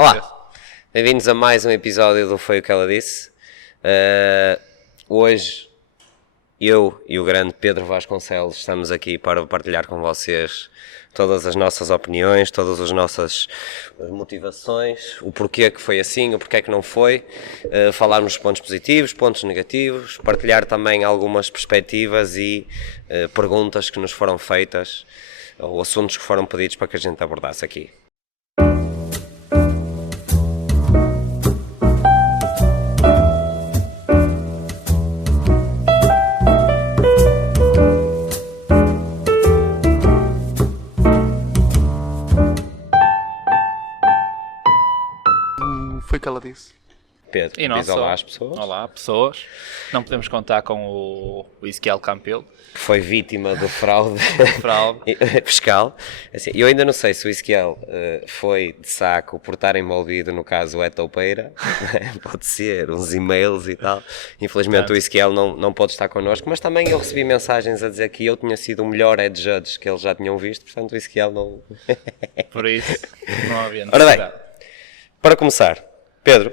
Olá, bem-vindos a mais um episódio do Foi o que ela disse. Hoje eu e o grande Pedro Vasconcelos estamos aqui para partilhar com vocês todas as nossas opiniões, todas as nossas motivações, o porquê que foi assim, o porquê que não foi, falarmos pontos positivos, pontos negativos, partilhar também algumas perspectivas e perguntas que nos foram feitas ou assuntos que foram pedidos para que a gente abordasse aqui. Foi o que ela disse. Pedro, E não diz só. olá às pessoas. Olá, pessoas. Não podemos contar com o Ezequiel Campelo. Que foi vítima do fraude Fraude. fiscal. Assim, eu ainda não sei se o Ezequiel foi de saco por estar envolvido no caso Etoupeira. Pode ser, uns e-mails e tal. Infelizmente o Ezequiel não pode estar connosco, mas também eu recebi mensagens a dizer que eu tinha sido o melhor head judge que eles já tinham visto, portanto o Ezequiel não... Por isso, não havia Ora necessidade. bem, para começar, Pedro,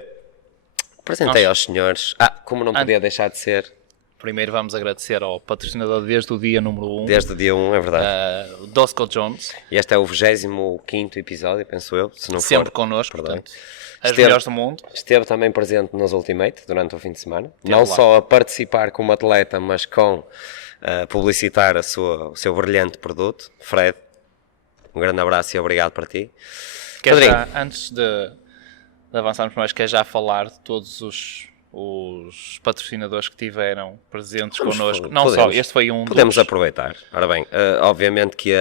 apresentei aos senhores... como não podia deixar de ser... Primeiro vamos agradecer ao patrocinador desde o dia número 1, Desde o dia 1, é verdade. Dosco Jones, E este é o 25º episódio, penso eu, se não sempre for. connosco, Perdão. portanto, as Esteve- melhores do mundo. Esteve também presente nos Ultimate durante o fim de semana. Não lá. só a participar como atleta, mas com publicitar o seu brilhante produto. Fred, um grande abraço e obrigado para ti. Quer Pedrinho. já, antes de avançarmos mais, quer já falar de todos os patrocinadores que tiveram presentes connosco. Não Podemos. só, este foi um Podemos dos... aproveitar. Ora bem, obviamente que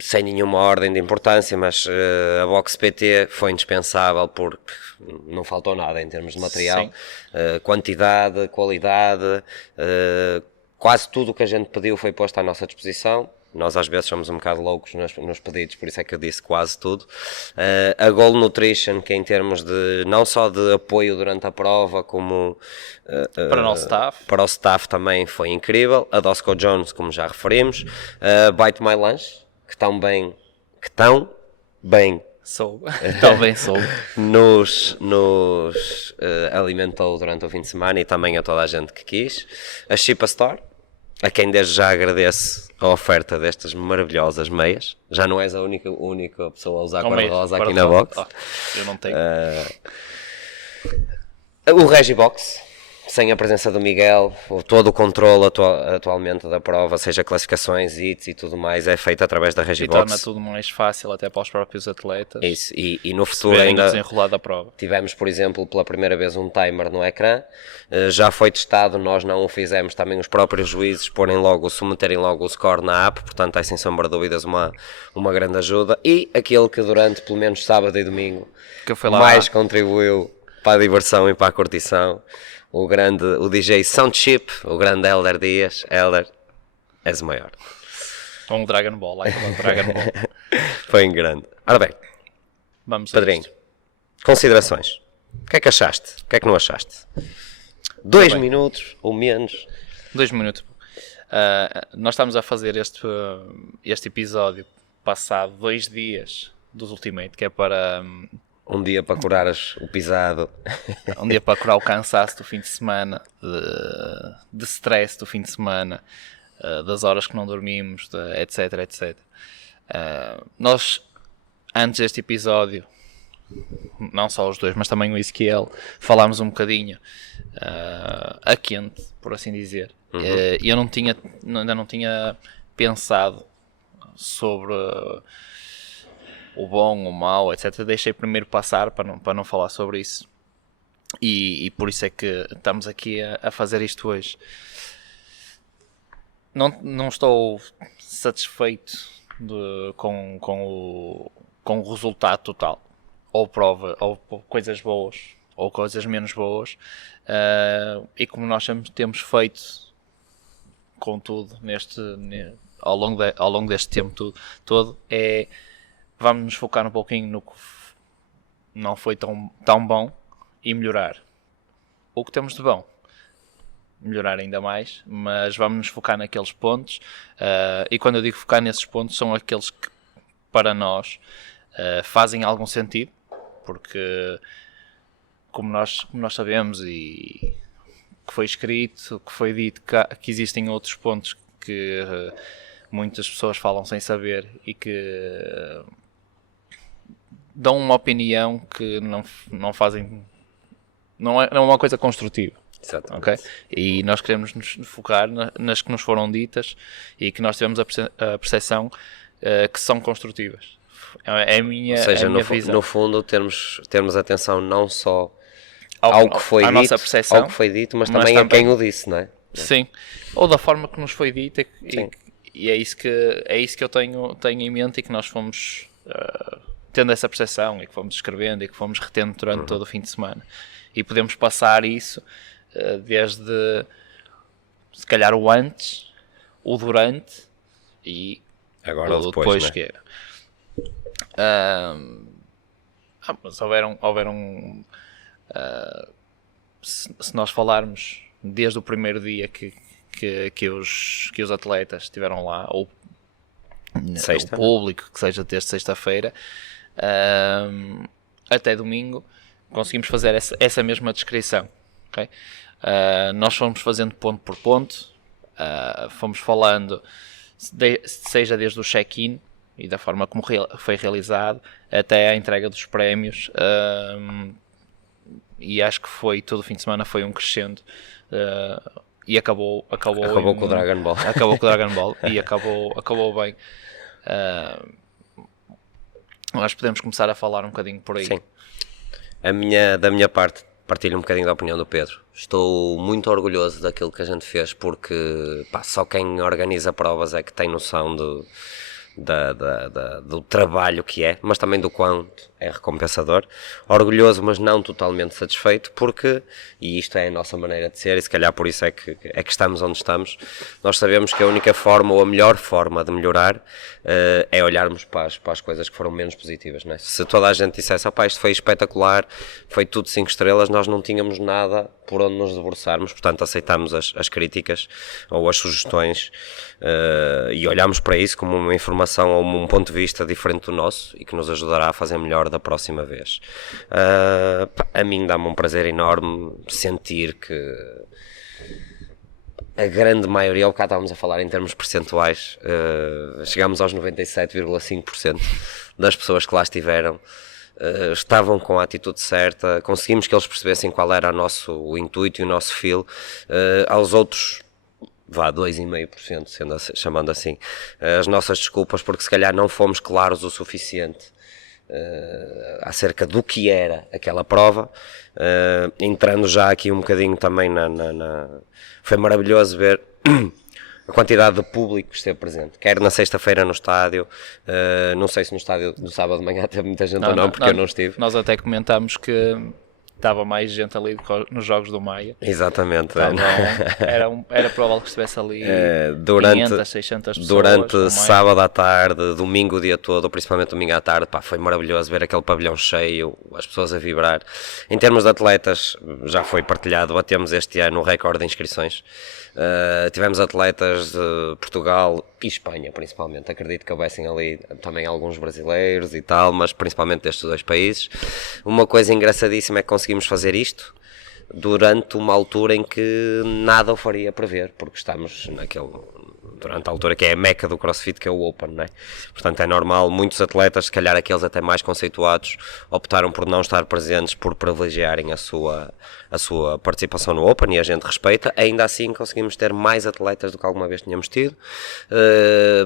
sem nenhuma ordem de importância, mas a Box PT foi indispensável porque não faltou nada em termos de material. Sim. Quantidade, qualidade, quase tudo o que a gente pediu foi posto à nossa disposição. Nós às vezes somos um bocado loucos nos pedidos, por isso é que eu disse quase tudo. A Goal Nutrition, que em termos de não só de apoio durante a prova, como Para o nosso staff. para o staff também foi incrível. A Dosco Jones, como já referimos. A Bite My Lunch, que tão bem Sou. Também sou. nos alimentou durante o fim de semana e também a toda a gente que quis. A Shipa Store, a quem desde já agradeço a oferta destas maravilhosas meias. Já não és a única pessoa a usar cor-de-rosa aqui na box. Eu não tenho. O Regibox, sem a presença do Miguel, todo o controle atualmente da prova, seja classificações, hits e tudo mais, é feito através da E Regibox. torna tudo mais fácil até para os próprios atletas. Isso, e no futuro Verem o ainda... desenrolar da prova. Tivemos, por exemplo, pela primeira vez um timer no ecrã, já foi testado, nós não o fizemos, também os próprios juízes submeterem logo o score na app, portanto é sem sombra de dúvidas uma grande ajuda, e aquele que durante pelo menos sábado e domingo Que foi lá. mais contribuiu para a diversão e para a curtição, o DJ Soundchip, o grande Helder Dias. Helder, és o maior. Com o Dragon Ball, lá com o Dragon Ball. Foi em grande. Ora bem, Vamos a Pedrinho, isto. considerações. O que é que achaste? O que é que não achaste? 2 bem. minutos ou menos. 2 minutos. Nós estamos a fazer este episódio passado 2 dias dos Ultimate, que é para Um dia para curar o pisado. um dia para curar o cansaço do fim de semana, de stress do fim de semana, das horas que não dormimos, etc, etc. Nós, antes deste episódio, não só os dois, mas também o Ezequiel, falámos um bocadinho a quente, por assim dizer. E eu ainda não tinha pensado sobre o bom, o mau, etc. Deixei primeiro passar para não falar sobre isso. E por isso é que estamos aqui a fazer isto hoje. Não estou satisfeito com o resultado total. Ou prova, ou coisas boas, ou coisas menos boas. E como nós sempre temos feito com tudo ao longo deste tempo todo, vamos nos focar um pouquinho no que não foi tão bom e melhorar o que temos de bom, melhorar ainda mais, mas vamos nos focar naqueles pontos, e quando eu digo focar nesses pontos, são aqueles que para nós fazem algum sentido, porque como nós sabemos e que foi escrito, que foi dito, que existem outros pontos que muitas pessoas falam sem saber e que dão uma opinião que não fazem, não é uma coisa construtiva. Exatamente. Okay? E nós queremos nos focar nas que nos foram ditas e que nós tivemos a percepção que são construtivas. É a minha, Ou seja, é a minha visão. no fundo termos atenção não só ao que foi dito, nossa percepção, ao que foi dito, mas também a quem o disse, não é? Sim, ou da forma que nos foi dita e é isso que eu tenho em mente e que nós fomos tendo essa percepção e que fomos escrevendo e que fomos retendo durante todo o fim de semana. E podemos passar isso desde, se calhar, o antes, o durante e agora o depois, né? Que era. Mas houveram se nós falarmos desde o primeiro dia que os atletas estiveram lá, ou o público, que seja desde sexta-feira até domingo, conseguimos fazer essa mesma descrição. Okay? Nós fomos fazendo ponto por ponto, fomos falando, seja desde o check-in e da forma como foi realizado, até a entrega dos prémios, e acho que foi todo o fim de semana foi um crescendo, e acabou com o Dragon Ball. Acabou com o Dragon Ball e acabou bem. Nós podemos começar a falar um bocadinho por aí. Sim. Da minha parte, partilho um bocadinho da opinião do Pedro. Estou muito orgulhoso daquilo que a gente fez, porque só quem organiza provas é que tem noção do trabalho que é, mas também do quanto é recompensador. Orgulhoso, mas não totalmente satisfeito, porque, e isto é a nossa maneira de ser, e se calhar por isso é que estamos onde estamos, nós sabemos que a única forma, ou a melhor forma de melhorar, é olharmos para as coisas que foram menos positivas, não é? Se toda a gente dissesse, isto foi espetacular, foi tudo 5 estrelas, nós não tínhamos nada por onde nos debruçarmos, portanto aceitámos as críticas ou as sugestões, e olhámos para isso como uma informação ou um ponto de vista diferente do nosso e que nos ajudará a fazer melhor da próxima vez. A mim dá-me um prazer enorme sentir que a grande maioria, ao bocado estávamos a falar em termos percentuais, chegámos aos 97,5% das pessoas que lá estiveram, estavam com a atitude certa, conseguimos que eles percebessem qual era o intuito e o nosso feel. Aos outros, 2,5%, chamando assim, as nossas desculpas, porque se calhar não fomos claros o suficiente acerca do que era aquela prova. Entrando já aqui um bocadinho também foi maravilhoso ver a quantidade de público que esteve presente, quer na sexta-feira no estádio, não sei se no estádio no sábado de manhã teve muita gente ou não, porque eu não estive. Nós até comentámos que estava mais gente ali nos Jogos do Maia. Exatamente. Era provável que estivesse ali 500, 600 pessoas. Durante sábado à tarde, domingo o dia todo, principalmente domingo à tarde, foi maravilhoso ver aquele pavilhão cheio, as pessoas a vibrar. Em termos de atletas, já foi partilhado, batemos este ano o recorde de inscrições. Tivemos atletas de Portugal e Espanha, principalmente. Acredito que houvessem ali também alguns brasileiros e tal, mas principalmente destes dois países. Uma coisa engraçadíssima é que conseguimos fazer isto durante uma altura em que nada o faria prever, porque estamos durante a altura que é a meca do CrossFit, que é o Open, não é? Portanto é normal, muitos atletas, se calhar aqueles até mais conceituados, optaram por não estar presentes, por privilegiarem a sua participação no Open, e a gente respeita. Ainda assim conseguimos ter mais atletas do que alguma vez tínhamos tido.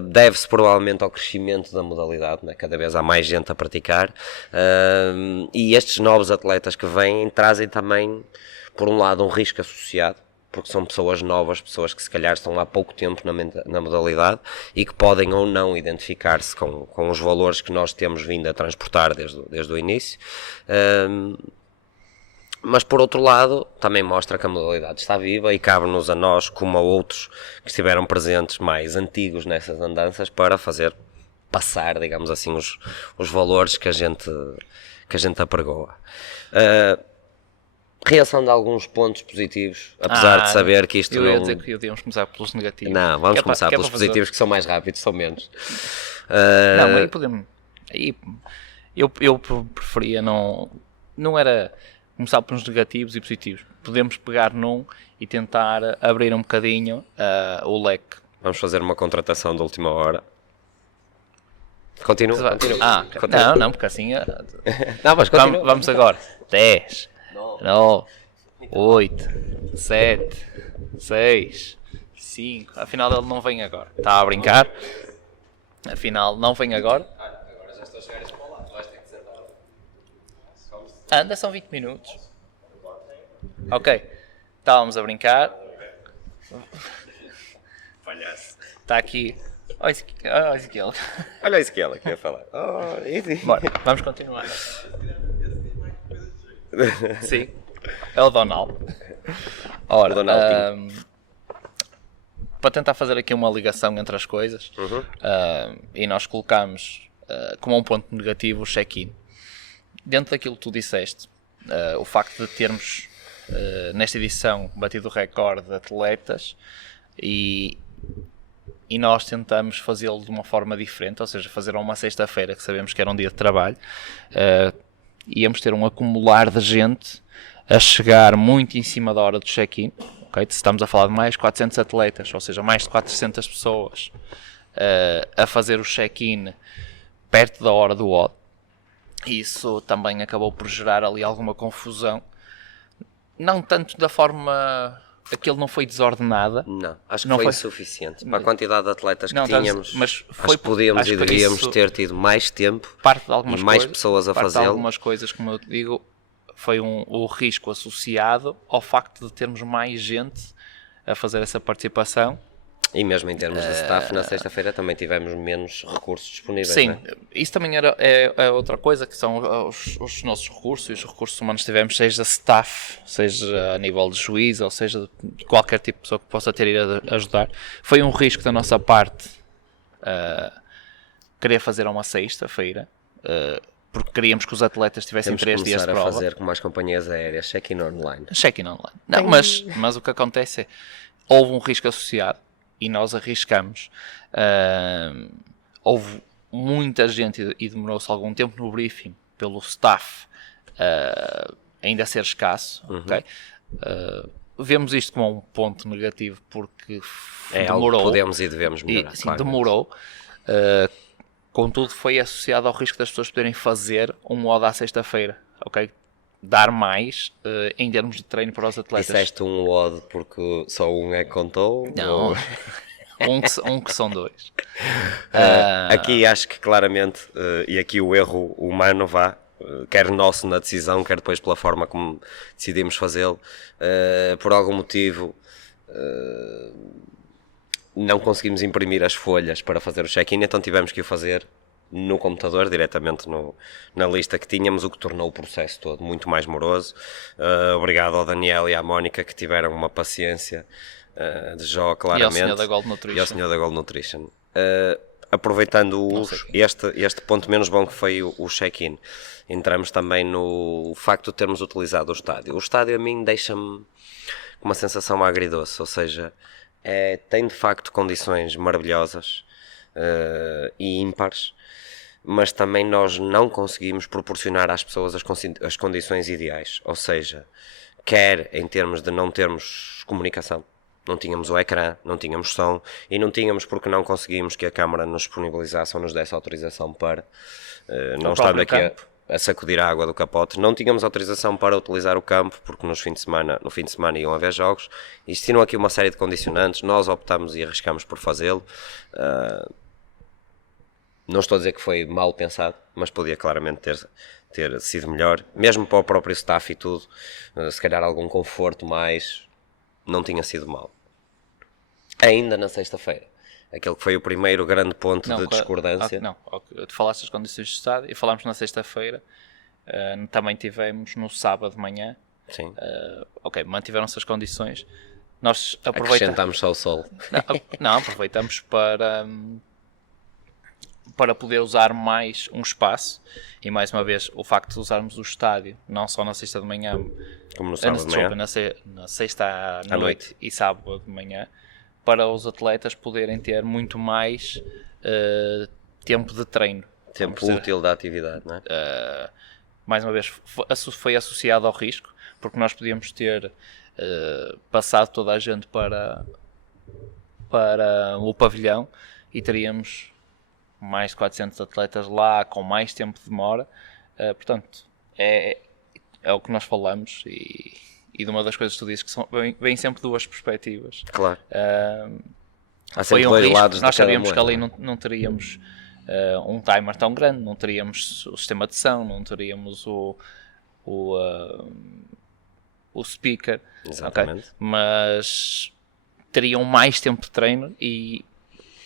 Deve-se provavelmente ao crescimento da modalidade, né? Cada vez há mais gente a praticar, e estes novos atletas que vêm trazem também, por um lado, um risco associado, porque são pessoas novas, pessoas que se calhar estão há pouco tempo na modalidade e que podem ou não identificar-se com os valores que nós temos vindo a transportar desde o início. Mas por outro lado, também mostra que a modalidade está viva e cabe-nos a nós, como a outros que estiveram presentes mais antigos nessas andanças, para fazer passar, digamos assim, os valores que a gente apregoa. Reação de alguns pontos positivos, apesar de saber que isto eu ia dizer que íamos começar pelos negativos. Não, vamos começar pelos positivos, que são mais rápidos, são menos. Não, aí podemos... Eu preferia não era começar pelos negativos e positivos. Podemos pegar num e tentar abrir um bocadinho o leque. Vamos fazer uma contratação de última hora. Continua. Não, porque assim... Não, mas continua. Vamos agora. 10, 9, 8, 7, 6, 5... Afinal ele não vem agora. Está a brincar? Afinal não vem agora. Agora já estou a chegar a este para o lado. Vais ter que sentar. Anda, são 20 minutos. Ok. Estávamos a brincar. Palhaço. Está aqui... Olha Ezequiel. Olha isso que ela queria falar. Easy. Bora, vamos continuar. Sim. É o Donald. Ora, O Donaldinho. para tentar fazer aqui uma ligação entre as coisas, e nós colocamos como um ponto negativo o check-in. Dentro daquilo que tu disseste, o facto de termos nesta edição batido o recorde de atletas e nós tentamos fazê-lo de uma forma diferente, ou seja, fazer uma sexta-feira, que sabemos que era um dia de trabalho, íamos ter um acumular de gente a chegar muito em cima da hora do check-in. Okay? Estamos a falar de mais de 400 atletas, ou seja, mais de 400 pessoas a fazer o check-in perto da hora do odd. Isso também acabou por gerar ali alguma confusão, não tanto da forma... Aquilo não foi desordenada. Não, acho que Não foi foi- insuficiente. Para a quantidade de atletas que Não, tínhamos, mas acho foi que podíamos acho e que devíamos isso- ter tido mais tempo parte de algumas e mais coisas, pessoas a parte de fazê-lo. algumas coisas, como eu te digo, foi o risco associado ao facto de termos mais gente a fazer essa participação. E mesmo em termos de staff, na sexta-feira também tivemos menos recursos disponíveis. Sim, não é? isso também é outra coisa, que são os nossos recursos, e os recursos humanos que tivemos, seja staff, seja a nível de juiz, ou seja de qualquer tipo de pessoa que possa ter ido a ajudar. Foi um risco da nossa parte querer fazer a uma sexta-feira, porque queríamos que os atletas tivessem Temos que 3 dias de começar a prova. fazer como as companhias aéreas, check-in online. Check-in online. Não, mas o que acontece é, houve um risco associado e nós arriscamos. Houve muita gente e demorou-se algum tempo no briefing pelo staff ainda ser escasso. Ok? Vemos isto como um ponto negativo porque É algo que demorou. podemos e devemos melhorar. Sim, claramente. demorou. Contudo, foi associado ao risco das pessoas poderem fazer um odd à sexta-feira. Ok? Dar mais em termos de treino para os atletas. Disseste um odd porque só um é que contou? Não. Ou- um que são 2. Aqui acho que claramente, e aqui o erro humano quer nosso na decisão, quer depois pela forma como decidimos fazê-lo, por algum motivo não conseguimos imprimir as folhas para fazer o check-in, então tivemos que o fazer no computador, diretamente na lista que tínhamos, o que tornou o processo todo muito mais moroso. Obrigado ao Daniel e à Mónica que tiveram uma paciência de Jó, claramente. senhor da Gold Nutrition. E ao senhor da Gold Nutrition. Aproveitando este ponto menos bom que foi o check-in, entramos também no facto de termos utilizado o estádio. O estádio a mim deixa-me com uma sensação agridoce, ou seja, tem de facto condições maravilhosas e ímpares, mas também nós não conseguimos proporcionar às pessoas as condições ideais, ou seja, quer em termos de não termos comunicação, não tínhamos o ecrã, não tínhamos som e não tínhamos porque não conseguimos que a Câmara nos disponibilizasse ou nos desse autorização para, não estando aqui a sacudir a água do capote, não tínhamos autorização para utilizar o campo porque no fim de semana iam haver jogos. Existiram aqui uma série de condicionantes, nós optamos e arriscamos por fazê-lo. Não estou a dizer que foi mal pensado, mas podia claramente ter sido melhor, mesmo para o próprio staff e tudo, se calhar algum conforto mais, não tinha sido mal. Ainda na sexta-feira, aquele que foi o primeiro grande ponto de discordância. Tu falaste das condições de estado e falámos na sexta-feira, também tivemos no sábado de manhã. Sim. Mantiveram-se as condições. Nós acrescentámos só o sol. Não, aproveitamos para poder usar mais um espaço e mais uma vez o facto de usarmos o estádio não só na sexta de manhã como no sábado de manhã, na sexta à noite e sábado de manhã, para os atletas poderem ter muito mais tempo de treino, Tempo útil da atividade, não é? Mais uma vez, foi associado ao risco, porque nós podíamos ter passado toda a gente para o pavilhão e teríamos mais de 400 atletas lá, com mais tempo de demora. Portanto, é o que nós falamos e de uma das coisas que tu dizes, que vem sempre duas perspectivas. Claro. Há Foi sempre um dois risco. lados Nós de cada sabíamos que moeda. ali não teríamos um timer tão grande, não teríamos o sistema de som, não teríamos o speaker. Exatamente. Okay? Mas teriam mais tempo de treino e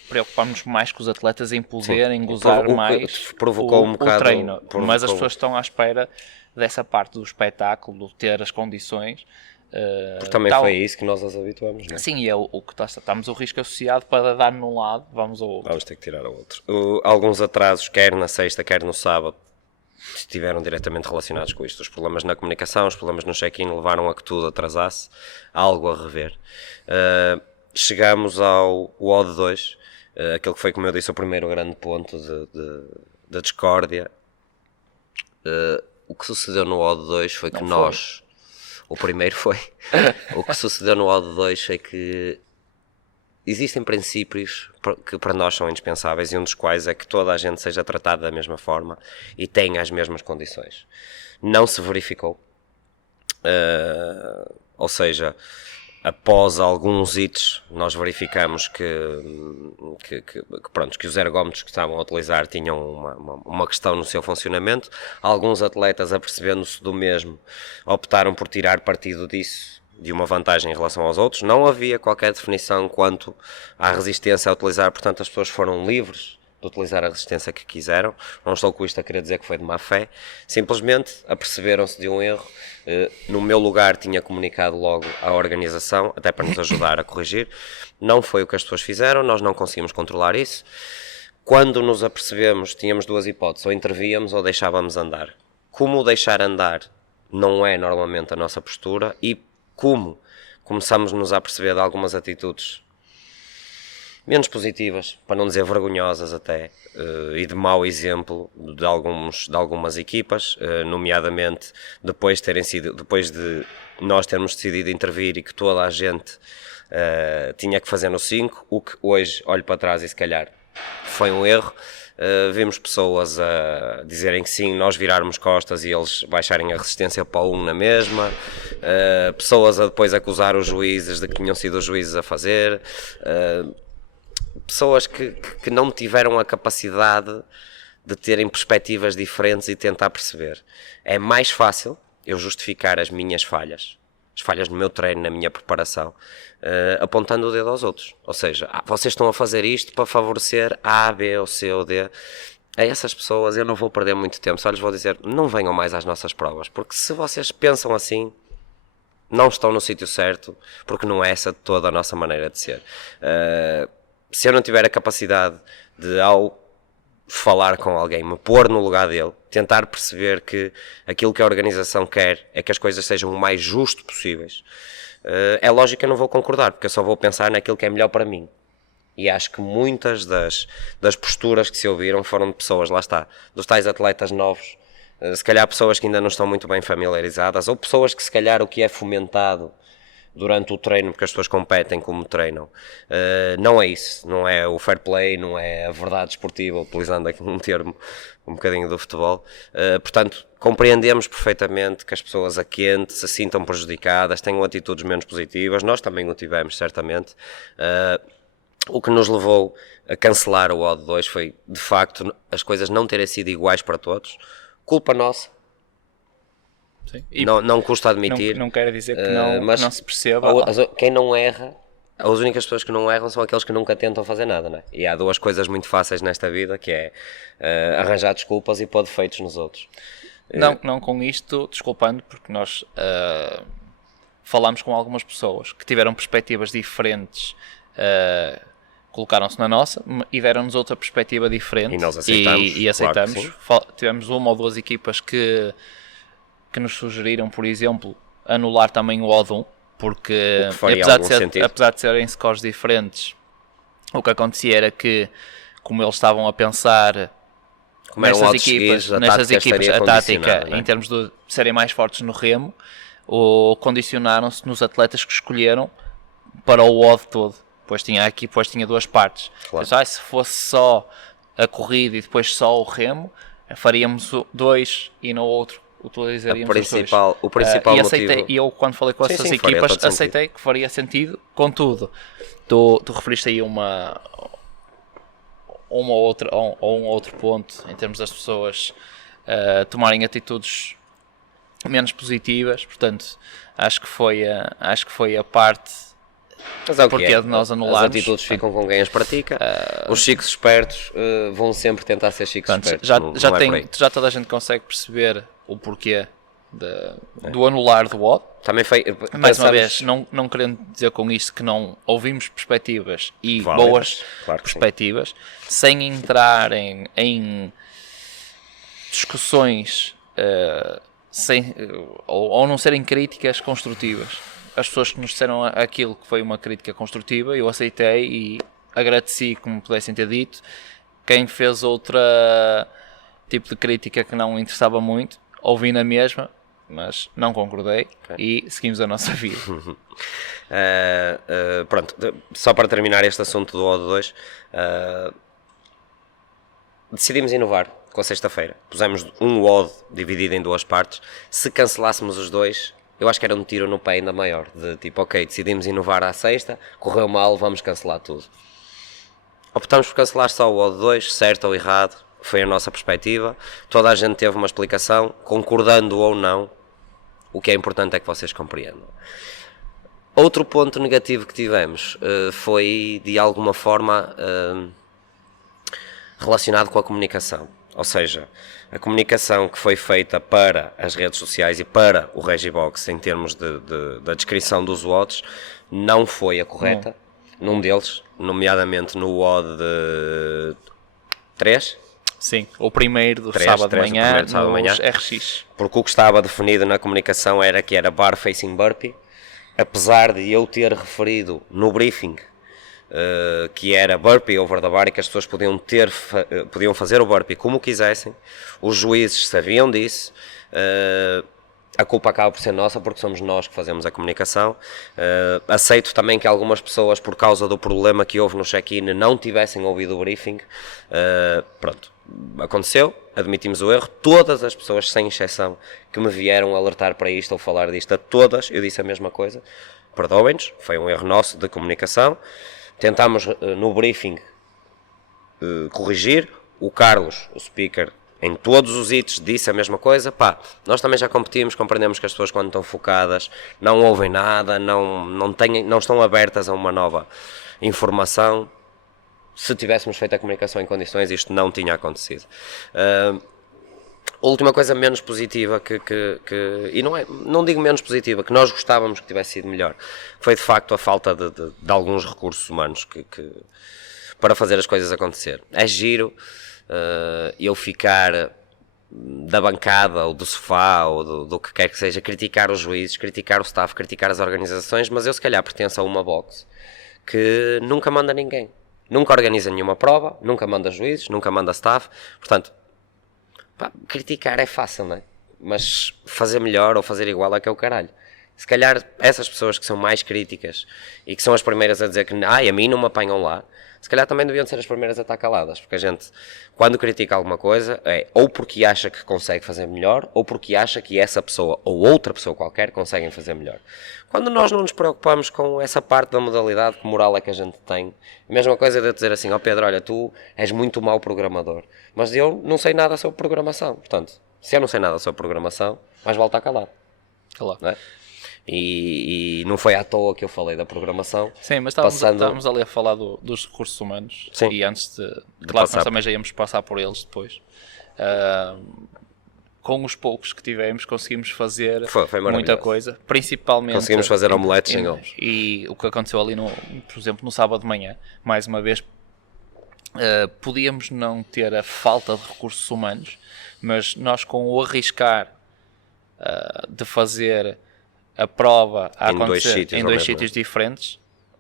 preocupámos mais com os atletas em poderem gozar mais provocou um o bocado, treino. provocou. Mas as pessoas estão à espera dessa parte do espetáculo, de ter as condições. Porque também foi isso que nós os habituamos, não é? Sim, é o que estamos o risco associado para dar num lado, vamos ao outro. Vamos ter que tirar ao outro. Alguns atrasos, quer na sexta, quer no sábado, estiveram diretamente relacionados com isto. Os problemas na comunicação, os problemas no check-in levaram a que tudo atrasasse. Algo a rever. Chegamos ao Odd 2, aquele que foi, como eu disse, o primeiro grande ponto de discórdia. O que sucedeu no Odd 2 foi que nós... O primeiro foi... O que sucedeu no Odd 2 é que existem princípios que para nós são indispensáveis e um dos quais é que toda a gente seja tratada da mesma forma e tenha as mesmas condições. Não se verificou. Ou seja, após alguns hits, nós verificamos que os ergómetros que estavam a utilizar tinham uma questão no seu funcionamento. Alguns atletas, apercebendo-se do mesmo, optaram por tirar partido disso, de uma vantagem em relação aos outros. Não havia qualquer definição quanto à resistência a utilizar, portanto as pessoas foram livres de utilizar a resistência que quiseram. Não estou com isto a querer dizer que foi de má fé, simplesmente aperceberam-se de um erro. No meu lugar tinha comunicado logo à organização, até para nos ajudar a corrigir. Não foi o que as pessoas fizeram, nós não conseguimos controlar isso. Quando nos apercebemos, tínhamos duas hipóteses: ou intervíamos ou deixávamos andar. Como deixar andar não é normalmente a nossa postura, e como começamos-nos a perceber de algumas atitudes menos positivas, para não dizer vergonhosas até, e de mau exemplo de algumas equipas, nomeadamente depois de nós termos decidido intervir e que toda a gente tinha que fazer no 5, o que hoje olho para trás e se calhar foi um erro. Vimos pessoas a dizerem que sim, nós virarmos costas e eles baixarem a resistência para o 1 na mesma, pessoas a depois acusar os juízes de que tinham sido os juízes a fazer, pessoas que não tiveram a capacidade de terem perspectivas diferentes e tentar perceber. É mais fácil eu justificar as minhas falhas, as falhas no meu treino, na minha preparação, apontando o dedo aos outros. Ou seja, vocês estão a fazer isto para favorecer A, B ou C ou D. A essas pessoas eu não vou perder muito tempo, só lhes vou dizer, não venham mais às nossas provas, porque se vocês pensam assim, não estão no sítio certo, porque não é essa toda a nossa maneira de ser. Se eu não tiver a capacidade de, ao falar com alguém, me pôr no lugar dele, tentar perceber que aquilo que a organização quer é que as coisas sejam o mais justo possíveis, é lógico que eu não vou concordar, porque eu só vou pensar naquilo que é melhor para mim. E acho que muitas das posturas que se ouviram foram de pessoas, lá está, dos tais atletas novos, se calhar pessoas que ainda não estão muito bem familiarizadas, ou pessoas que se calhar o que é fomentado durante o treino, porque as pessoas competem como treinam, não é isso, não é o fair play, não é a verdade esportiva, utilizando aqui um termo um bocadinho do futebol. Portanto, compreendemos perfeitamente que as pessoas a quente se sintam prejudicadas, tenham atitudes menos positivas, nós também o tivemos, certamente. O que nos levou a cancelar o Odd 2 foi, de facto, as coisas não terem sido iguais para todos. Culpa nossa. Sim. Não custa admitir. Não quer dizer que não se perceba. Quem não erra, as únicas pessoas que não erram são aqueles que nunca tentam fazer nada, não é? E há duas coisas muito fáceis nesta vida, que é arranjar desculpas e pôr defeitos nos outros. Não com isto, desculpando, porque nós falámos com algumas pessoas que tiveram perspectivas diferentes, colocaram-se na nossa e deram-nos outra perspectiva diferente. E nós aceitamos. E aceitamos. Claro, tivemos uma ou duas equipas que nos sugeriram, por exemplo, anular também o Odd 1, porque apesar de serem scores diferentes, o que acontecia era que, como eles estavam a pensar Como eram odds seguidos, nestas equipas, a tática, né? em termos de serem mais fortes no remo, condicionaram-se nos atletas que escolheram para o odd todo. Depois tinha duas partes. Claro. Então, se fosse só a corrida e depois só o remo, faríamos dois e no outro utilizaríamos os dois. O principal motivo... E eu, quando falei com essas equipas, aceitei que faria sentido. Contudo, tu referiste aí um outro ponto em termos das pessoas tomarem atitudes menos positivas. Portanto, acho que foi a parte. Mas é o porque que é. De nós anularmos. As atitudes ficam com quem as pratica. Os chicos espertos vão sempre tentar ser chicos espertos. Já toda a gente consegue perceber o porquê do anular do odd. Também foi, mais uma vez, não querendo dizer com isto que não ouvimos perspectivas e boas perspectivas, sem entrar em discussões ou não serem críticas construtivas. As pessoas que nos disseram aquilo que foi uma crítica construtiva, eu aceitei e agradeci que me pudessem ter dito. Quem fez outra tipo de crítica que não interessava muito, ouvi na mesma, mas não concordei e seguimos a nossa vida. Pronto, só para terminar este assunto do OD2, decidimos inovar com a sexta-feira. Pusemos um OD dividido em duas partes. Se cancelássemos os dois, eu acho que era um tiro no pé ainda maior. De tipo, ok, decidimos inovar à sexta, correu mal, vamos cancelar tudo. Optamos por cancelar só o OD2, certo ou errado, foi a nossa perspectiva. Toda a gente teve uma explicação, concordando ou não. O que é importante é que vocês compreendam. Outro ponto negativo que tivemos foi, de alguma forma, relacionado com a comunicação. Ou seja, a comunicação que foi feita para as redes sociais e para o Regibox em termos da descrição dos odds não foi a correta. Num deles, nomeadamente no odd de 3. Sim, o primeiro do sábado de manhã nos RX. Porque o que estava definido na comunicação era que era bar facing burpee, apesar de eu ter referido no briefing que era burpee over the bar e que as pessoas podiam fazer o burpee como quisessem, os juízes sabiam disso. A culpa acaba por ser nossa porque somos nós que fazemos a comunicação. Aceito também que algumas pessoas, por causa do problema que houve no check-in, não tivessem ouvido o briefing. Pronto, aconteceu, admitimos o erro. Todas as pessoas, sem exceção, que me vieram alertar para isto ou falar disto, a todas eu disse a mesma coisa. Perdoem-nos, foi um erro nosso de comunicação. Tentámos no briefing corrigir. O Carlos, o speaker, em todos os hits disse a mesma coisa. Nós também já competimos, compreendemos que as pessoas, quando estão focadas, não ouvem nada, não estão abertas a uma nova informação. Se tivéssemos feito a comunicação em condições, isto não tinha acontecido. A última coisa menos positiva e não digo menos positiva, que nós gostávamos que tivesse sido melhor, foi de facto a falta de alguns recursos humanos para fazer as coisas acontecer. É giro eu ficar da bancada ou do sofá ou do que quer que seja, criticar os juízes, criticar o staff, criticar as organizações, mas eu se calhar pertenço a uma box que nunca manda ninguém, nunca organiza nenhuma prova, nunca manda juízes, nunca manda staff. Portanto, criticar é fácil, não é? Mas fazer melhor ou fazer igual é que é o caralho. Se calhar essas pessoas que são mais críticas e que são as primeiras a dizer que a mim não me apanham lá, se calhar também deviam ser as primeiras a estar caladas, porque a gente, quando critica alguma coisa, é ou porque acha que consegue fazer melhor, ou porque acha que essa pessoa ou outra pessoa qualquer conseguem fazer melhor. Quando nós não nos preocupamos com essa parte da modalidade, que moral é que a gente tem, a mesma coisa de eu dizer assim, Pedro, olha, tu és muito mau programador, mas eu não sei nada sobre programação. Portanto, se eu não sei nada sobre programação, mais vale estar calado. Claro. Não é? E não foi à toa que eu falei da programação. Sim, mas estávamos ali a falar dos recursos humanos. Sim. E antes claro que nós também já íamos passar por eles depois. Com os poucos que tivemos conseguimos fazer foi muita coisa, principalmente conseguimos fazer omeletes sem ovos. E o que aconteceu ali por exemplo no sábado de manhã, mais uma vez, podíamos não ter a falta de recursos humanos, mas nós, com o arriscar de fazer a prova a acontecer em dois sítios diferentes,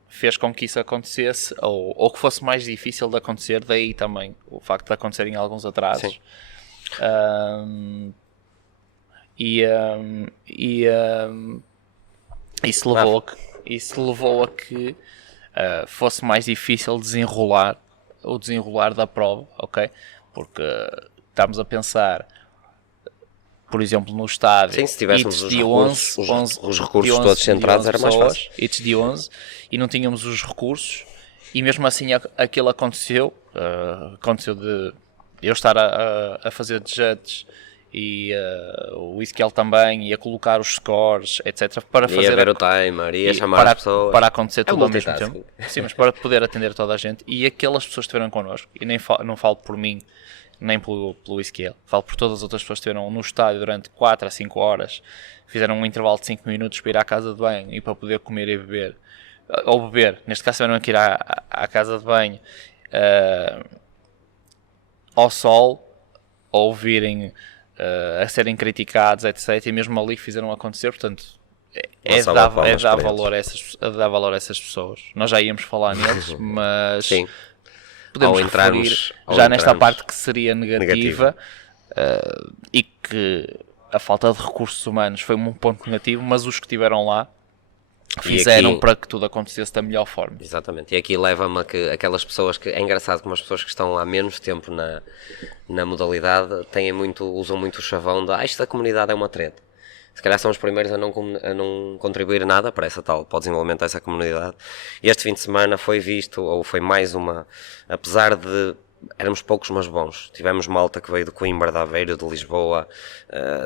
fez com que isso acontecesse, ou que fosse mais difícil de acontecer, daí também o facto de acontecerem alguns atrasos. Sim. Isso levou a que fosse mais difícil desenrolar da prova, ok? Porque estamos a pensar, por exemplo, no estádio, Sim, se tivéssemos each os dia recursos, 11, os recursos 11 todos centrados, de era mais pessoas, fácil. each dia 11, e não tínhamos os recursos, e mesmo assim aquilo aconteceu de eu estar a fazer judges e o Ezequiel também, e a colocar os scores, etc, para Ia fazer ver o timer, ia chamar para, as pessoas. para acontecer É tudo ao mesmo multitasking. tempo. Sim, mas para poder atender toda a gente. E aquelas pessoas que estiveram connosco, e não falo por mim, nem pelo Ezequiel, falo por todas as outras pessoas que estiveram no estádio durante 4 a 5 horas, fizeram um intervalo de 5 minutos para ir à casa de banho e para poder comer e beber, ou beber, neste caso tiveram que ir à casa de banho ao sol, a ouvirem, a serem criticados, etc. E mesmo ali fizeram acontecer, portanto, é dar valor a essas pessoas. Nós já íamos falar neles, mas Sim. podemos referir nesta parte que seria negativa. E que a falta de recursos humanos foi um ponto negativo, mas os que estiveram lá fizeram aqui, para que tudo acontecesse da melhor forma. Exatamente, e aqui leva-me a que aquelas pessoas que, é engraçado como as pessoas que estão há menos tempo na modalidade usam muito o chavão de isto da comunidade é uma treta. Se calhar são os primeiros a não contribuir nada para o desenvolvimento dessa comunidade. Este fim de semana foi visto, ou foi mais uma, apesar de éramos poucos mas bons, tivemos malta que veio de Coimbra, de Aveiro, de Lisboa,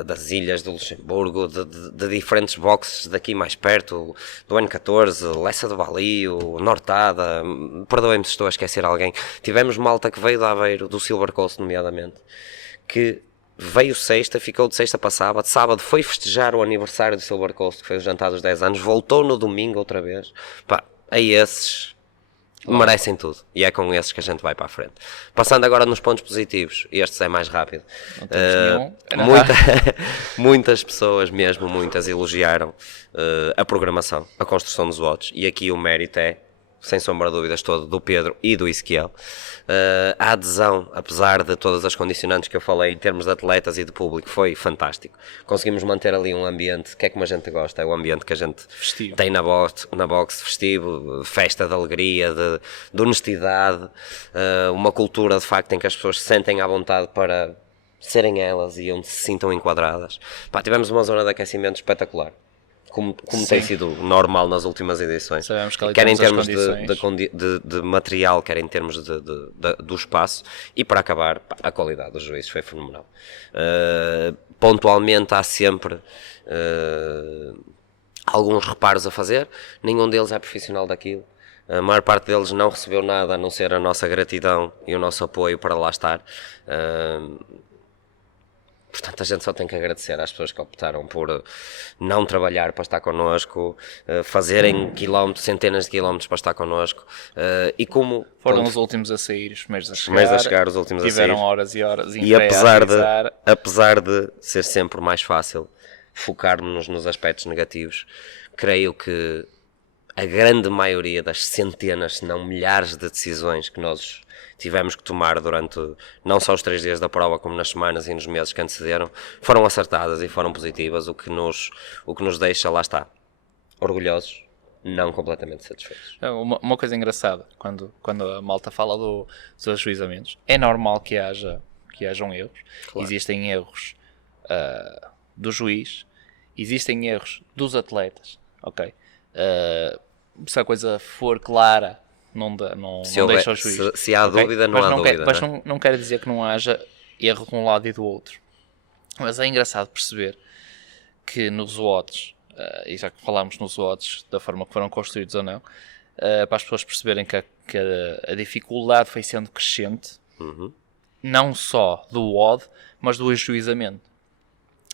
das ilhas do Luxemburgo, de diferentes boxes daqui mais perto, do N14, Lessa do Balio, Nortada, perdoem-me se estou a esquecer alguém. Tivemos malta que veio de Aveiro, do Silver Coast nomeadamente, que veio sexta, ficou de sexta para sábado, sábado foi festejar o aniversário do Silver Coast, que foi o jantar dos 10 anos, voltou no domingo outra vez. Pá, a esses merecem tudo, e é com esses que a gente vai para a frente. Passando agora nos pontos positivos, estes é mais rápido. Muitas pessoas, mesmo muitas, elogiaram a programação, a construção dos votos, e aqui o mérito é, sem sombra de dúvidas, todo do Pedro e do Ezequiel. A adesão, apesar de todas as condicionantes que eu falei em termos de atletas e de público, foi fantástico. Conseguimos manter ali um ambiente que é como a gente gosta, é o ambiente que a gente Festivo. tem na box, festivo, festa de alegria, de honestidade, uma cultura de facto em que as pessoas se sentem à vontade para serem elas e onde se sintam enquadradas. Pá, tivemos uma zona de aquecimento espetacular, como tem sido normal nas últimas edições, quer em termos de material, quer em termos do espaço, e para acabar, pá, a qualidade dos juízes foi fenomenal. Pontualmente há sempre alguns reparos a fazer, nenhum deles é profissional daquilo. A maior parte deles não recebeu nada a não ser a nossa gratidão e o nosso apoio para lá estar. Portanto, a gente só tem que agradecer às pessoas que optaram por não trabalhar para estar connosco, fazerem centenas de quilómetros para estar connosco, e como foram os últimos a sair, os primeiros a chegar, os últimos tiveram a sair. Horas e horas e apesar de ser sempre mais fácil focarmos nos aspectos negativos, creio que a grande maioria das centenas, se não milhares de decisões que nós tivemos que tomar durante não só os 3 dias da prova, como nas semanas e nos meses que antecederam, foram acertadas e foram positivas, o que nos deixa, lá está, orgulhosos, não completamente satisfeitos. Uma coisa engraçada, quando a malta fala dos ajuizamentos, é normal que hajam erros. Claro. Existem erros do juiz, existem erros dos atletas, ok? Se a coisa for clara, não deixa o juiz. Se há dúvida, não há dúvida. Mas não quer dizer que não haja erro de um lado e do outro. Mas é engraçado perceber que nos odds, e já que falámos nos odds da forma que foram construídos ou não, para as pessoas perceberem que a dificuldade foi sendo crescente, não só do odd, mas do ajuizamento.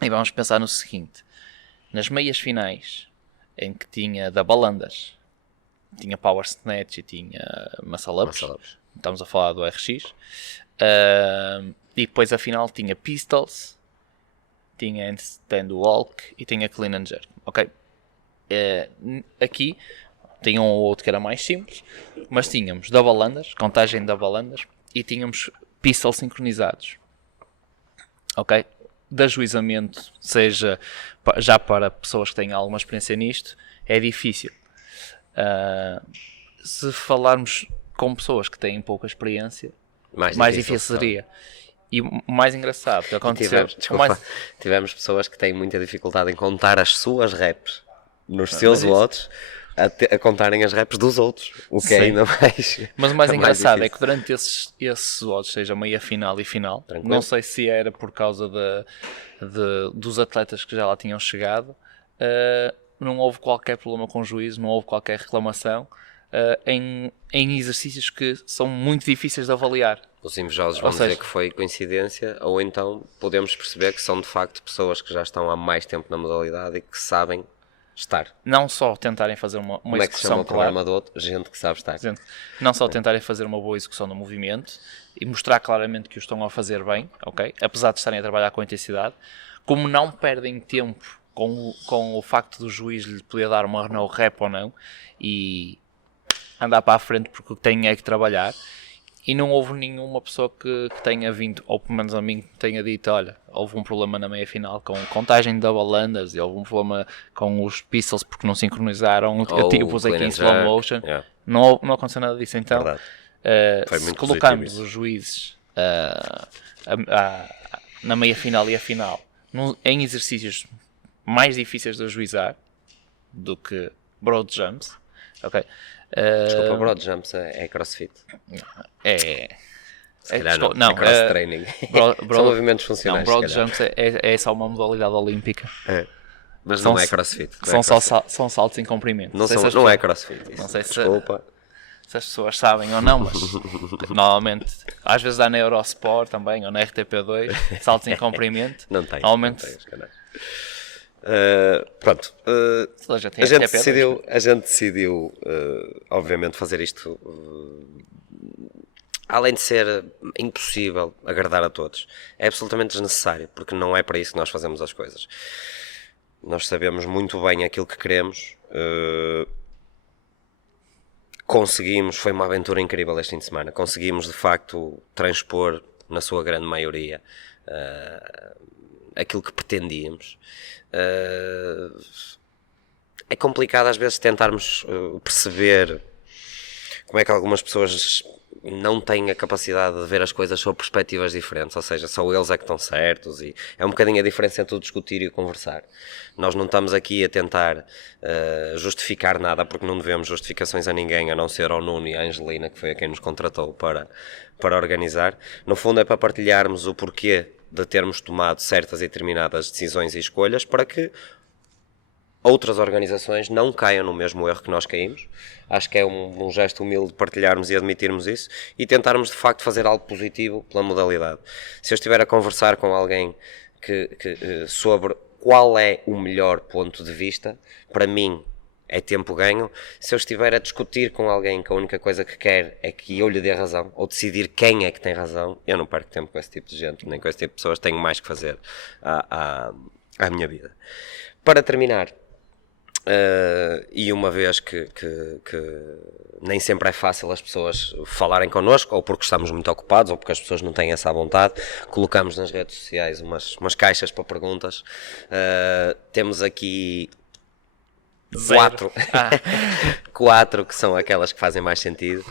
E vamos pensar no seguinte: nas meias finais, em que tinha double unders, tinha power snatch e tinha muscle ups, estamos a falar do RX, e depois a final tinha pistols, tinha handstand walk e tinha clean and jerk, ok? Aqui Tinha um ou outro que era mais simples, mas tínhamos double unders, contagem de double unders, e tínhamos pistol sincronizados. Ok? De ajuizamento, seja já para pessoas que têm alguma experiência nisto, é difícil. Se falarmos com pessoas que têm pouca experiência, mais difícil seria. E o mais engraçado que aconteceu... Tivemos pessoas que têm muita dificuldade em contar as suas reps nos seus watts, a contarem as reps dos outros, o que é ainda mais. Mas o mais engraçado é que durante esses watts, seja meia final e final, Tranquilo. não sei se era por causa dos atletas que já lá tinham chegado, não houve qualquer problema com o juízo, não houve qualquer reclamação em exercícios que são muito difíceis de avaliar. Os invejosos vão dizer que foi coincidência, ou então podemos perceber que são de facto pessoas que já estão há mais tempo na modalidade e que sabem estar. Não só tentarem fazer uma Como é que se chama o programa do outro? Gente que sabe estar. Não só tentarem fazer uma boa execução do movimento e mostrar claramente que o estão a fazer bem, ok? Apesar de estarem a trabalhar com intensidade, como não perdem tempo com o facto do juiz lhe poder dar uma no rep ou não e andar para a frente porque tem é que trabalhar. E não houve nenhuma pessoa que tenha vindo, ou pelo menos a mim, que tenha dito, olha, houve um problema na meia-final com contagem de double unders, e houve um problema com os pistols porque não sincronizaram, eu pus aqui em slow motion. Yeah. Não aconteceu nada disso. Então, se colocamos os juízes na meia-final e a final em exercícios mais difíceis de ajuizar do que broad jumps, ok? Desculpa, broad jumps é crossfit. É cross-training. São movimentos funcionais. Não, broad jumps é só uma modalidade olímpica. Mas não é crossfit. São saltos em comprimento. Não é crossfit. Não sei Desculpa. Se as pessoas sabem ou não, mas normalmente, às vezes há na Eurosport também, ou na RTP2, saltos em comprimento. Não tem. Normalmente. Pronto, a gente decidiu obviamente fazer isto, além de ser impossível agradar a todos, é absolutamente desnecessário, porque não é para isso que nós fazemos as coisas. Nós sabemos muito bem aquilo que queremos, conseguimos, foi uma aventura incrível este fim de semana, conseguimos de facto transpor na sua grande maioria aquilo que pretendíamos. É complicado às vezes tentarmos perceber como é que algumas pessoas não têm a capacidade de ver as coisas sob perspectivas diferentes, ou seja, só eles é que estão certos, e é um bocadinho a diferença entre o discutir e o conversar. Nós não estamos aqui a tentar justificar nada, porque não devemos justificações a ninguém, a não ser ao Nuno e à Angelina, que foi a quem nos contratou para organizar. No fundo é para partilharmos o porquê de termos tomado certas e determinadas decisões e escolhas para que outras organizações não caiam no mesmo erro que nós caímos. Acho que é um gesto humilde partilharmos e admitirmos isso e tentarmos de facto fazer algo positivo pela modalidade. Se eu estiver a conversar com alguém sobre qual é o melhor ponto de vista, para mim é tempo ganho. Se eu estiver a discutir com alguém que a única coisa que quer é que eu lhe dê razão, ou decidir quem é que tem razão, eu não perco tempo com esse tipo de gente, nem com esse tipo de pessoas, tenho mais que fazer à minha vida. Para terminar, e uma vez que nem sempre é fácil as pessoas falarem connosco, ou porque estamos muito ocupados, ou porque as pessoas não têm essa vontade, colocamos nas redes sociais umas caixas para perguntas. Temos aqui quatro que são aquelas que fazem mais sentido,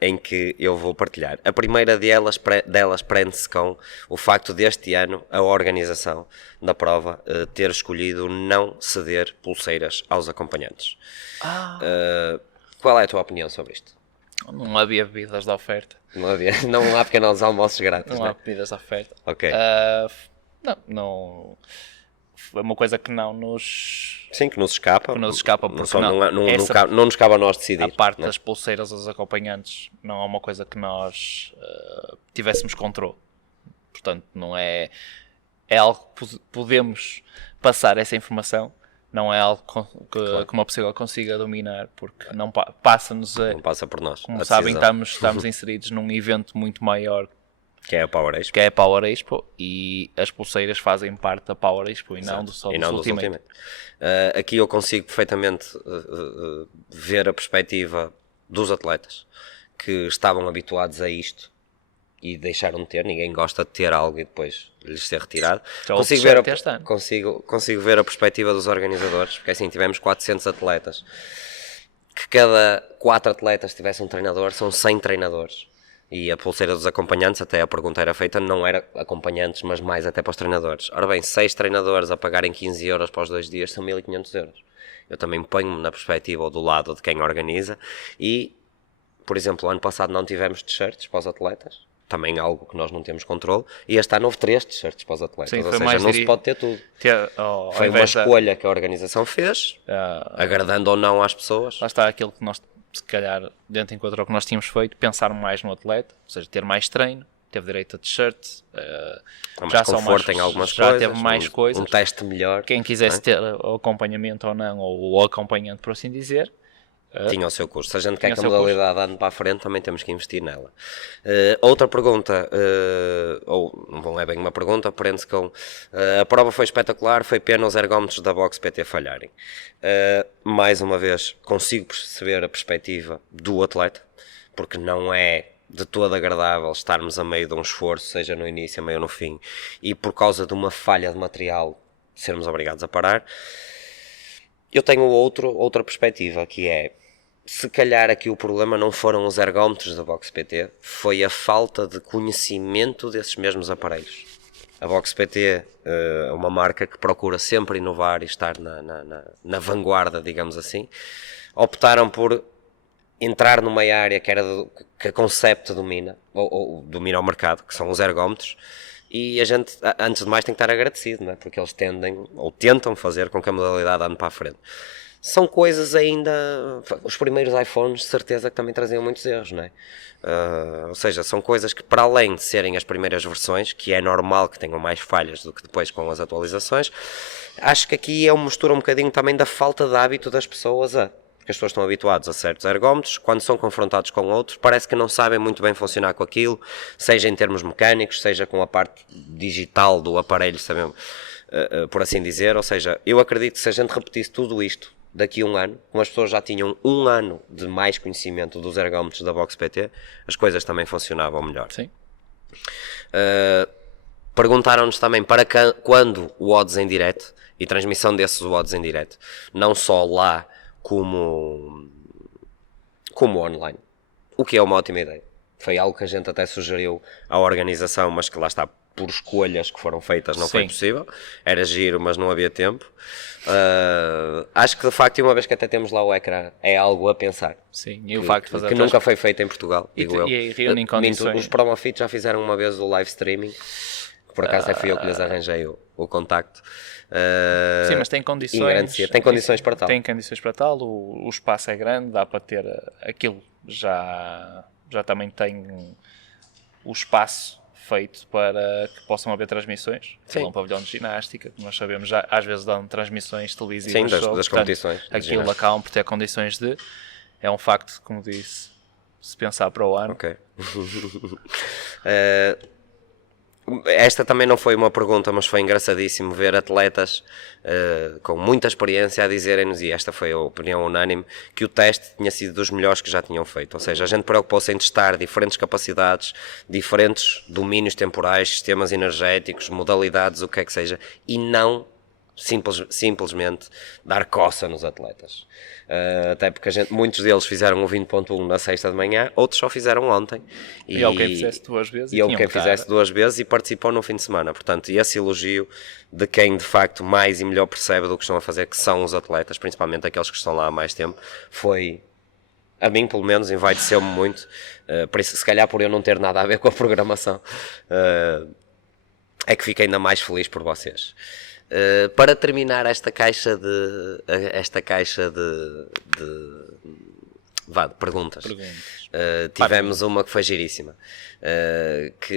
em que eu vou partilhar. A primeira delas prende-se com o facto deste ano a organização da prova ter escolhido não ceder pulseiras aos acompanhantes. Qual é a tua opinião sobre isto? Não havia bebidas de oferta. Não há pequenos almoços grátis. Não há bebidas de oferta. Ok. Não. É uma coisa que não nos... Sim, que nos escapa. Que nos escapa porque não nos cabe a nós decidir. A parte das pulseiras aos acompanhantes não é uma coisa que nós tivéssemos controle. Portanto, não é... É algo que podemos passar essa informação, não é algo que uma pessoa consiga dominar, porque não passa-nos a... Não passa por nós. Como sabem, estamos inseridos num evento muito maior Que é a Power Expo. que é a Power Expo, e as pulseiras fazem parte da Power Expo e não do só E não dos dos Ultimate. Ultimate. Aqui eu consigo perfeitamente ver a perspectiva dos atletas que estavam habituados a isto e deixaram de ter. Ninguém gosta de ter algo e depois lhes ser retirado. Já Consigo houve ver, este ano. consigo ver a perspectiva dos organizadores, porque assim tivemos 400 atletas, que cada 4 atletas tivesse um treinador, são 100 treinadores. E a pulseira dos acompanhantes, até a pergunta era feita, não era acompanhantes, mas mais até para os treinadores. Ora bem, 6 treinadores a pagarem 15 euros para os 2 dias são 1500 euros. Eu também ponho-me na perspectiva ou do lado de quem organiza e, por exemplo, ano passado não tivemos t-shirts para os atletas, também algo que nós não temos controle, e este ano houve 3 t-shirts para os atletas, Sim, ou foi seja, mais não se pode ter tudo. Ao Foi uma invés da- escolha que a organização fez, agradando ou não às pessoas. Lá está aquilo que nós, se calhar, dentro enquanto o que nós tínhamos feito, pensar mais no atleta, ou seja, ter mais treino, teve direito a t-shirt, Mais conforto em algumas coisas, teve mais coisas. um teste melhor. Quem quisesse ter o acompanhamento ou não, ou o acompanhante, por assim dizer, Tinha o seu custo. Se a gente quer Tinha que o a seu modalidade ande para a frente, também temos que investir nela. Outra pergunta, ou não é bem uma pergunta, prende-se com a prova foi espetacular, foi pena os ergómetros da Box PT falharem. Mais uma vez, consigo perceber a perspectiva do atleta, porque não é de todo agradável estarmos a meio de um esforço, seja no início, a meio ou no fim, e por causa de uma falha de material sermos obrigados a parar. Eu tenho outra perspectiva, que é, se calhar aqui o problema não foram os ergómetros da Box PT, foi a falta de conhecimento desses mesmos aparelhos. A Box PT é uma marca que procura sempre inovar e estar na vanguarda, digamos assim. Optaram por entrar numa área que a Concept domina, ou domina o mercado, que são os ergómetros, e a gente, antes de mais, tem que estar agradecido, não é? Porque eles tendem, ou tentam fazer com que a modalidade ande para a frente. São coisas ainda... Os primeiros iPhones, de certeza, que também traziam muitos erros, não é? Ou seja, são coisas que, para além de serem as primeiras versões, que é normal que tenham mais falhas do que depois com as atualizações, acho que aqui é uma mistura um bocadinho também da falta de hábito das pessoas porque as pessoas estão habituadas a certos ergómetros, quando são confrontados com outros, parece que não sabem muito bem funcionar com aquilo, seja em termos mecânicos, seja com a parte digital do aparelho, sabemos, por assim dizer. Ou seja, eu acredito que se a gente repetisse tudo isto daqui a um ano, como as pessoas já tinham um ano de mais conhecimento dos ergómetros da Box PT, as coisas também funcionavam melhor. sim. Perguntaram-nos também para quando o odds em direto e transmissão desses odds em direto, não só lá como online, o que é uma ótima ideia. Foi algo que a gente até sugeriu à organização, mas que lá está, por escolhas que foram feitas, não foi Sim. possível. Era giro, mas não havia tempo. Acho que de facto, e uma vez que até temos lá o ecrã, é algo a pensar. Sim, e o facto de fazer que nunca foi feito em Portugal, digo eu. e reúnem condições. Os Promofit já fizeram uma vez o live streaming, que por acaso fui eu que lhes arranjei o contacto. Sim, mas tem condições. Tem condições para tal. Tem condições para tal, o espaço é grande, dá para ter aquilo, já também tem o espaço feito para que possam haver transmissões. Sim. Um pavilhão de ginástica, que nós sabemos, já, às vezes dão transmissões televisivas. Sim, das portanto, competições. Aquilo acabam por ter condições de... É um facto, como disse, se pensar para o ano. Ok. Esta também não foi uma pergunta, mas foi engraçadíssimo ver atletas com muita experiência a dizerem-nos, e esta foi a opinião unânime, que o teste tinha sido dos melhores que já tinham feito. Ou seja, a gente preocupou-se em testar diferentes capacidades, diferentes domínios temporais, sistemas energéticos, modalidades, o que é que seja, e não simplesmente dar coça nos atletas. Até porque muitos deles fizeram o 20.1 na sexta de manhã, outros só fizeram ontem. E houve quem fizesse duas vezes. E houve quem fizesse duas vezes e participou no fim de semana. Portanto, esse elogio de quem de facto mais e melhor percebe do que estão a fazer, que são os atletas, principalmente aqueles que estão lá há mais tempo, foi... A mim, pelo menos, envaideceu-me muito. Por isso, se calhar por eu não ter nada a ver com a programação, é que fiquei ainda mais feliz por vocês. Para terminar esta caixa de perguntas, tivemos uma que foi giríssima,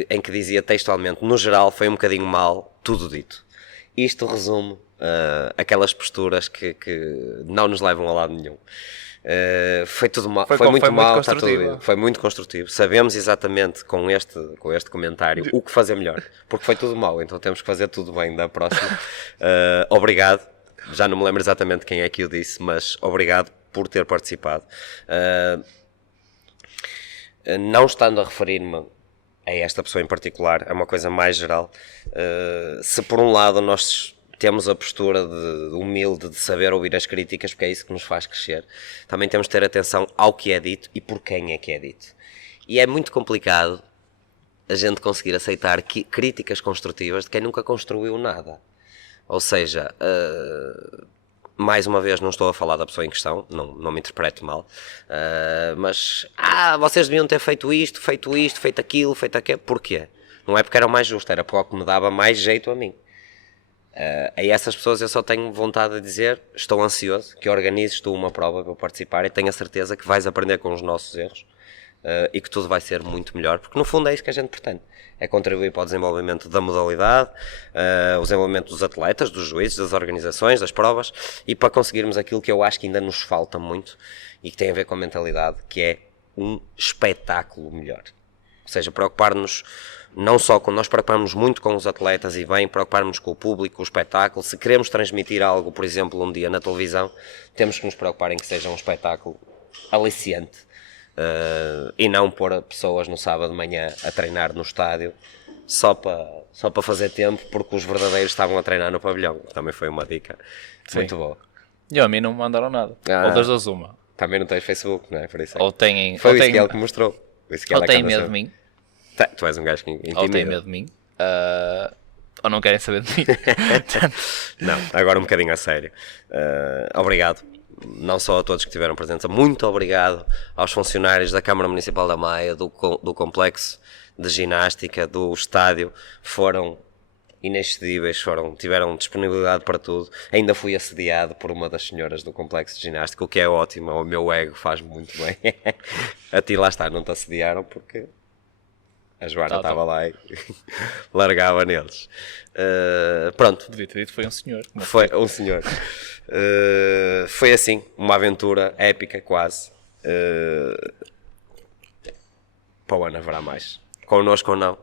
em que dizia textualmente: no geral foi um bocadinho mal, tudo dito. Isto resume aquelas posturas que não nos levam a lado nenhum. Foi tudo mal, Foi foi muito mal, está construtivo. tudo, foi muito construtivo. Sabemos exatamente com este comentário o que fazer melhor, porque foi tudo mal, então temos que fazer tudo bem da próxima. Obrigado, já não me lembro exatamente quem é que o disse, mas obrigado por ter participado. Não estando a referir-me a esta pessoa em particular, é uma coisa mais geral. Se por um lado nós temos a postura de humilde de saber ouvir as críticas, porque é isso que nos faz crescer, também temos de ter atenção ao que é dito e por quem é que é dito. E é muito complicado a gente conseguir aceitar críticas construtivas de quem nunca construiu nada. Ou seja, mais uma vez não estou a falar da pessoa em questão, não me interprete mal, mas vocês deviam ter feito isto, feito aquilo, porquê? Não é porque era o mais justo, era porque me dava mais jeito a mim. A essas pessoas eu só tenho vontade de dizer, estou ansioso que organizes tu uma prova para eu participar e tenho a certeza que vais aprender com os nossos erros e que tudo vai ser muito melhor, porque no fundo é isso que a gente pretende, é contribuir para o desenvolvimento da modalidade, o desenvolvimento dos atletas, dos juízes, das organizações, das provas, e para conseguirmos aquilo que eu acho que ainda nos falta muito e que tem a ver com a mentalidade, que é um espetáculo melhor. Ou seja, preocupar-nos não só com nós, preocuparmos muito com os atletas e bem, preocuparmos com o público, com o espetáculo. Se queremos transmitir algo, por exemplo, um dia na televisão, temos que nos preocupar em que seja um espetáculo aliciante e não pôr pessoas no sábado de manhã a treinar no estádio só para fazer tempo, porque os verdadeiros estavam a treinar no pavilhão. Também foi uma dica muito boa. E a mim não me mandaram nada. Ou das duas uma. Também não tens Facebook, não é? Por isso é. Ou têm... Foi o Ezequiel que mostrou. Ou têm medo de mim. Tu és um gajo que intimida. Ou têm medo de mim. Ou não querem saber de mim. Não, agora um bocadinho a sério. Obrigado. Não só a todos que estiveram presentes, muito obrigado aos funcionários da Câmara Municipal da Maia, do Complexo de Ginástica, do estádio. Foram inexcedíveis, tiveram disponibilidade para tudo. Ainda fui assediado por uma das senhoras do Complexo de Ginástica, o que é ótimo. O meu ego faz muito bem. A ti lá está, não te assediaram porque a Joana estava lá e largava neles. Pronto. Devia ter dito foi um senhor. Foi um senhor. Foi assim, uma aventura épica quase. Para o ano haverá mais. Connosco ou não,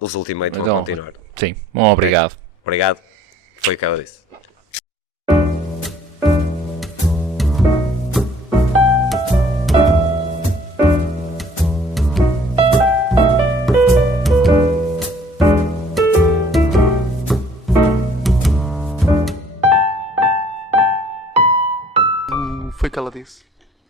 os Ultimate vão continuar. Sim, bom, obrigado. Obrigado. Foi o que ela disse.